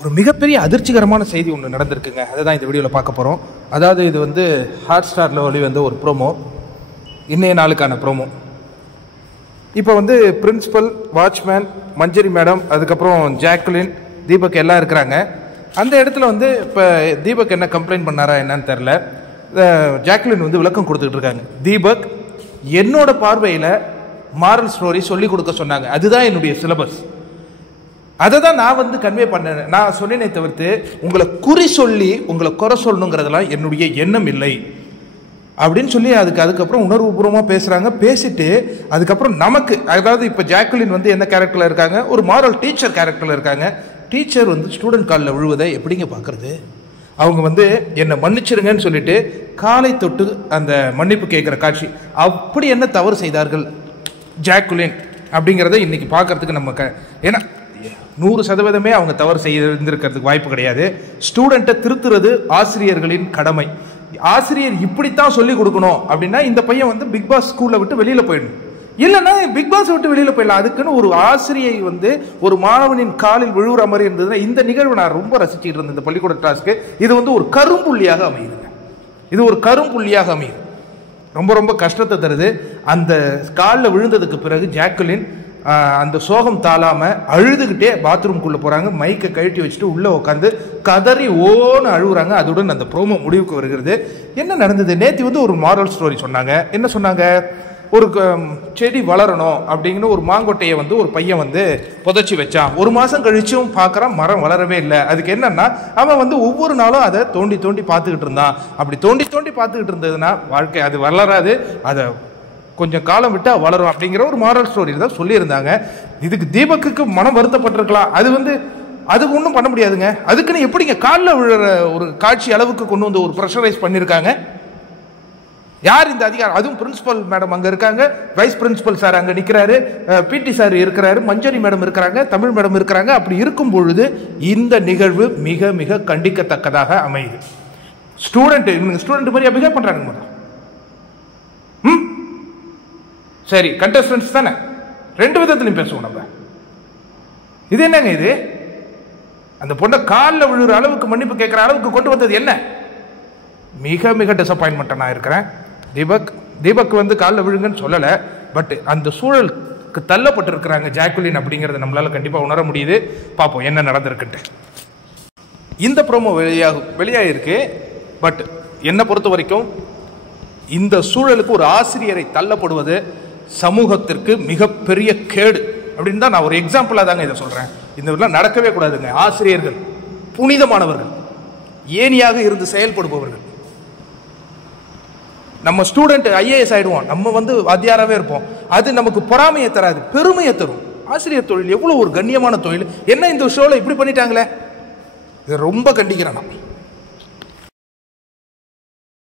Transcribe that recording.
ஒரு மிகப்பெரிய அதிர்ச்சிகரமான செய்தி ஒன்று நடந்திருக்குங்க. அதை தான் இந்த வீடியோவில் பார்க்க போகிறோம். அதாவது இது வந்து ஹாட் ஸ்டாரில் வெளிவந்த ஒரு ப்ரோமோ, இன்றைய நாளுக்கான ப்ரோமோ. இப்போ வந்து பிரின்சிபல், வாட்ச்மேன், மஞ்சரி மேடம், அதுக்கப்புறம் ஜாக்குலின், தீபக் எல்லாம் இருக்கிறாங்க. அந்த இடத்துல வந்து இப்போ தீபக் என்ன கம்ப்ளைண்ட் பண்ணாரா என்னன்னு தெரில. ஜாக்குலின் வந்து விளக்கம் கொடுத்துக்கிட்டு இருக்காங்க. தீபக் என்னோட பார்வையில் மாரல் ஸ்டோரி சொல்லி கொடுக்க சொன்னாங்க, அதுதான் என்னுடைய சிலபஸ், அதை தான் நான் வந்து கன்வே பண்ணேன். நான் சொன்னேனே தவிர்த்து உங்களை குறி சொல்லி உங்களை குறை சொல்லணுங்கிறதெல்லாம் என்னுடைய எண்ணம் இல்லை அப்படின்னு சொல்லி அதுக்கப்புறம் உணர்வுபூர்வமாக பேசுகிறாங்க. பேசிட்டு அதுக்கப்புறம் நமக்கு, அதாவது இப்போ ஜாக்குலின் வந்து என்ன கேரக்டரில் இருக்காங்க, ஒரு மாரல் டீச்சர் கேரக்டரில் இருக்காங்க. டீச்சர் வந்து ஸ்டூடெண்ட் காலில் விழுவதை எப்படிங்க பார்க்குறது? அவங்க வந்து என்னை மன்னிச்சிருங்கன்னு சொல்லிட்டு காலை தொட்டு அந்த மன்னிப்பு கேட்குற காட்சி. அப்படி என்ன தவறு செய்தார்கள் ஜாக்குலின் அப்படிங்கிறத இன்னைக்கு பார்க்கறதுக்கு நம்ம ஏன்னா 100% அவங்க தவறு செய்திருக்கிறதுக்கு வாய்ப்பு கிடையாது. ஸ்டூடெண்ட்டை திருத்துறது ஆசிரியர்களின் கடமை. ஆசிரியர் இப்படித்தான் சொல்லி கொடுக்கணும் அப்படின்னா இந்த பையன் வந்து பிக் பாஸ் ஸ்கூல்ல விட்டு வெளியில போயிடணும், இல்லைன்னா பிக் பாஸ் விட்டு வெளியில போயிடலாம். அதுக்குன்னு ஒரு ஆசிரியை வந்து ஒரு மாணவனின் காலில் விழுவுற மாதிரி இருந்ததுன்னா, இந்த நிகழ்வு நான் ரொம்ப ரசிச்சுட்டு இருந்தேன். இந்த பள்ளிக்கூட டாஸ்க்கு இது வந்து ஒரு கரும்புள்ளியாக அமையுதுங்க. இது ஒரு கரும்புள்ளியாக அமையுது, ரொம்ப ரொம்ப கஷ்டத்தை தருது. அந்த காலில் விழுந்ததுக்கு பிறகு ஜாக்குலின் அந்த சோகம் தாளாம அழுதுகிட்டே பாத்ரூம்குள்ள போறாங்க. மைக்கை கழட்டி வச்சுட்டு உள்ள உட்காந்து கதறி ஓன்னு அழுகுறாங்க. அதுடன் அந்த ப்ரோமோ முடிவுக்கு வருகிறது. என்ன நடந்தது? நேற்று வந்து ஒரு மாரல் ஸ்டோரி சொன்னாங்க. என்ன சொன்னாங்க? ஒரு செடி வளரணும் அப்படிங்கிற ஒரு மாங்கொட்டையை வந்து ஒரு பையன் வந்து புதைச்சி வச்சான். ஒரு மாசம் கழிச்சும் பார்க்கறான், மரம் வளரவே இல்லை. அதுக்கு என்னன்னா, அவன் வந்து ஒவ்வொரு நாளும் அதை தோண்டி தோண்டி பார்த்துக்கிட்டு இருந்தான். அப்படி தோண்டி தோண்டி பார்த்துக்கிட்டு இருந்ததுன்னா வாழ்க்கை அது வளராது, அதை கொஞ்சம் காலம் விட்டா வளரும் அப்படிங்கிற ஒரு மாரல் ஸ்டோரி தான் சொல்லியிருந்தாங்க. இதுக்கு தீபக்கு மனம் வருத்தப்பட்டிருக்கலாம். அது வந்து அதுக்கு ஒன்றும் பண்ண முடியாதுங்க. அதுக்குன்னு எப்படிங்க காலில் விழுற ஒரு காட்சி அளவுக்கு கொண்டு வந்து ஒரு ப்ரெஷரைஸ் பண்ணியிருக்காங்க? யார் இந்த அதிகாரம்? அதுவும் பிரின்சிபல் மேடம் அங்கே இருக்காங்க, வைஸ் பிரின்சிபல் சார் அங்கே நிற்கிறாரு, பிடி சார் இருக்கிறாரு, மஞ்சரி மேடம் இருக்கிறாங்க, தமிழ் மேடம் இருக்கிறாங்க. அப்படி இருக்கும் பொழுது இந்த நிகழ்வு மிக மிக கண்டிக்கத்தக்கதாக அமையுது. ஸ்டூடெண்ட் மாதிரி பிஹேவ் பண்றாங்க. சரி, கண்டஸ்டன்ஸ் தானே, ரெண்டு விதத்திலையும் பேசுவோம் நம்ம. இது என்னங்க இது? அந்த பொண்ணை காலில் விழுற அளவுக்கு மன்னிப்பு கேட்கிற அளவுக்கு கொண்டு வந்தது என்ன? மிக மிக டிசப்பாயின்மெண்ட் நான் இருக்கிறேன். தீபக் வந்து காலில் விழுங்கன்னு சொல்லலை, பட் அந்த சூழலுக்கு தள்ளப்பட்டிருக்கிறாங்க ஜாக்குலின் அப்படிங்கிறத நம்மளால கண்டிப்பாக உணர முடியுது. பார்ப்போம் என்ன நடந்திருக்குன்ட்டு. இந்த ப்ரோமோ வெளியாகிருக்கு. பட் என்னை பொறுத்த வரைக்கும் இந்த சூழலுக்கு ஒரு ஆசிரியரை தள்ளப்படுவது சமூகத்திற்கு மிகப்பெரிய கேடு அப்படின்னு தான் நான் ஒரு எக்ஸாம்பிளாக தாங்க இதை சொல்கிறேன். இந்த இதெல்லாம் நடக்கவே கூடாதுங்க. ஆசிரியர்கள் புனிதமானவர்கள், ஏனியாக இருந்து செயல்படுபவர்கள். நம்ம ஸ்டூடெண்ட் ஐஏஎஸ் ஆயிடுவோம், நம்ம வந்து வாத்தியாராகவே இருப்போம், அது நமக்கு பொறாமையை தராது, பெருமையை தரும். ஆசிரியர் தொழில் எவ்வளோ ஒரு கண்ணியமான தொழில். என்ன இந்த ஷோவில் இப்படி பண்ணிட்டாங்களே, இது ரொம்ப கண்டிக்கிறேன் நான்.